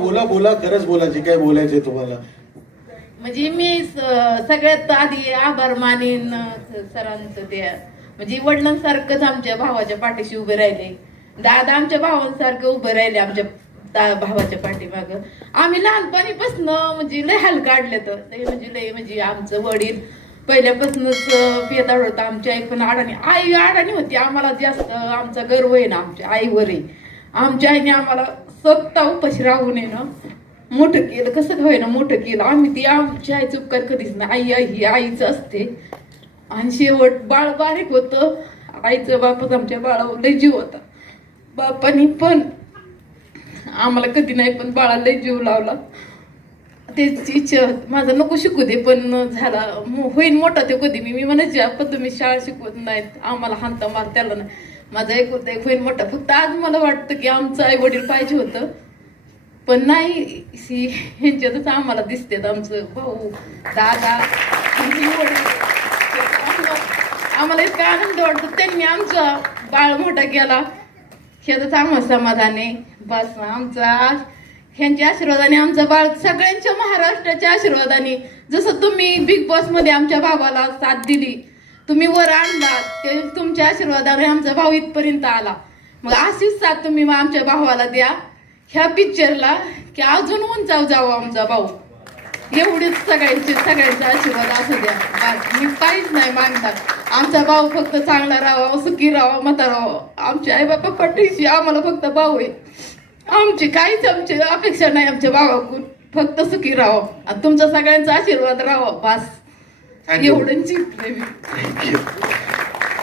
बोला बोला खरंच बोला जे काय बोलायचंय तुम्हाला. म्हणजे मी स- सगळ्यात आधी आभार मानेन अं, सरांचं ते. म्हणजे वडिलांसारखंच आमच्या भावाच्या पाठीशी उभे राहिले. दादा आमच्या भावांसारखं उभे राहिले आमच्या दा- भावाच्या पाठीमाग. आम्ही लहानपणीपासून म्हणजे लय हाल काढले तर. लय म्हणजे लय म्हणजे आमचं वडील पहिल्यापासूनच पेदाड होता आमची आई पण अडाणी. आई अडाणी होती. आम्हाला जास्त आमचा गर्व आहे ना आमच्या आईवरही आमच्या आईने आम्हाला स्वतः उपाशी राहून नये ना मोठं केलं कसं होईना मोठं केलं. आम्ही ती आमची आईचं उपकार कधीच नाही. आई आई ही आईचं असते. आणि शेवट बाळ बारीक होतं. आईचं बापच आमच्या बाळावर लय जीव होता. बापानी पण आम्हाला कधी नाही पण बाळाला लय जीव लावला. त्याची इच्छा माझा नको शिकू दे पण झाला. होईन मोठा ते कधी. मी मी म्हणायचे पण तुम्ही शाळा शिकवत नाहीत. आम्हाला हानता मार त्याला नाही. माझा एक होता एक बहीण मोठा. फक्त आज मला वाटतं की आमचं आई वडील पाहिजे होतं. पण नाही सी ह्यांच्यातच आम्हाला दिसतात आमचं भाऊ दादा आम्हाला इतका आनंद वाटतो. त्यांनी आमचा बाळ मोठा केला. ह्यातच आम्हाला समाधान आहे. बस आमचा ह्यांच्या आशीर्वादाने आमचं बाळ सगळ्यांच्या महाराष्ट्राच्या आशीर्वादाने जसं तुम्ही बिग बॉसमध्ये आमच्या भावाला साथ दिली तुम्ही वर आणला ते तुमच्या आशीर्वादाने आमचा भाऊ इथपर्यंत आला. मग अशीच साथ तुम्ही मग आमच्या भावाला द्या. ह्या पिक्चरला की अजून उंचाव जावं आमचा भाऊ. एवढेच सगळ्यांचे सगळ्यांचा आशीर्वाद असू द्या. मी काहीच नाही मागणार आमचा भाऊ फक्त चांगला राहावा सुखी राहावा मता राहावा आमच्या आई बाबा पटीशी आम्हाला फक्त भाऊ आहे. आमची काहीच आमची अपेक्षा नाही आमच्या भावाकडून. फक्त सुखी राहावं. आणि तुमचा सगळ्यांचा आशीर्वाद राहावा. बास. 有人进那边